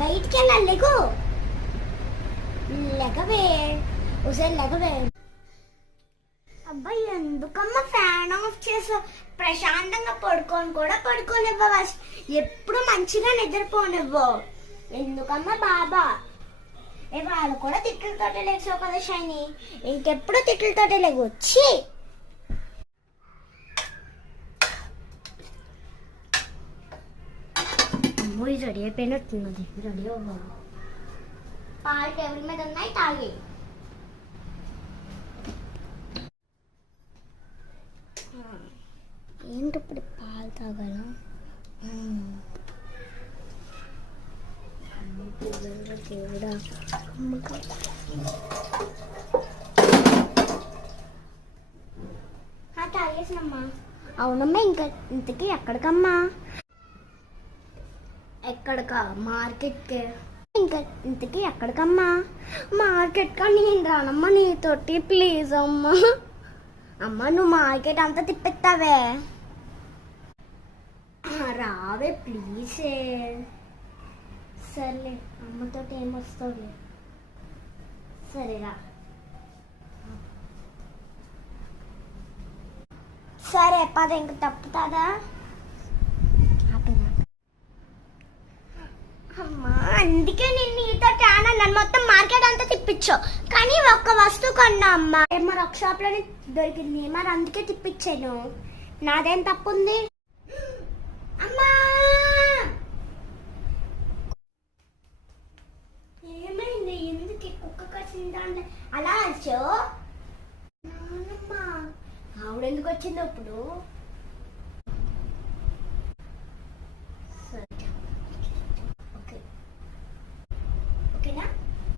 బయటికి వెళ్ళాలి. లేకు లెగవే, ఒకసారి లెగవే. అబ్బాయి ఎందుకమ్మా ఫ్యాన్ ఆఫ్ చేసా? ప్రశాంతంగా పడుకొని కూడా పడుకోనివ్వవా? ఎప్పుడు మంచిగా నిద్రపోనివ్వు. ఎందుకమ్మా బాబా? వాళ్ళు కూడా తిట్లతోటే లేచావు కదా షైని, ఇంకెప్పుడు తిట్లతోటే లేవు. వచ్చి అమ్మో ఇది రెడీ అయిపోయినట్టున్నది. రెడీ అవ్వాలి. పాలు టేబుల్ మీద ఉన్నాయి, తాగి. ఏంటి ఇప్పుడు పాలు తాగాల? దేవుడా తాగేసినమ్మా. అవునమ్మా. ఇంకా ఇంతకీ ఎక్కడికమ్మా? ఎక్కడికా? మార్కెట్కి. ఇంకా ఇంతకీ ఎక్కడికమ్మా? మార్కెట్కా? నేను రానమ్మా నీతోటి, ప్లీజ్ అమ్మా. అమ్మ నువ్వు మార్కెట్ అంతా తిప్పిస్తావే, రావే ప్లీజే. సర్లే అమ్మతోటి ఏమొస్తావులే. సరేరా. సరే పద, ఇంక తప్పుతుందా? అమ్మా అందుకే నేను నీతో చాలా నన్ను మొత్తం మార్కెట్ అంతా తిప్పించావు, కానీ ఒక్క వస్తువు కొన్నా అమ్మా. మరి ఒక షాప్ లోనే దొరికింది, మరి అందుకే తిప్పించాను. నాదేం తప్పు ఉంది అమ్మా? ఏమైంది? ఎందుకు కుక్క కసిందంటే అలా వచ్చావు? ఆవిడెందుకు వచ్చిందో ఇప్పుడు?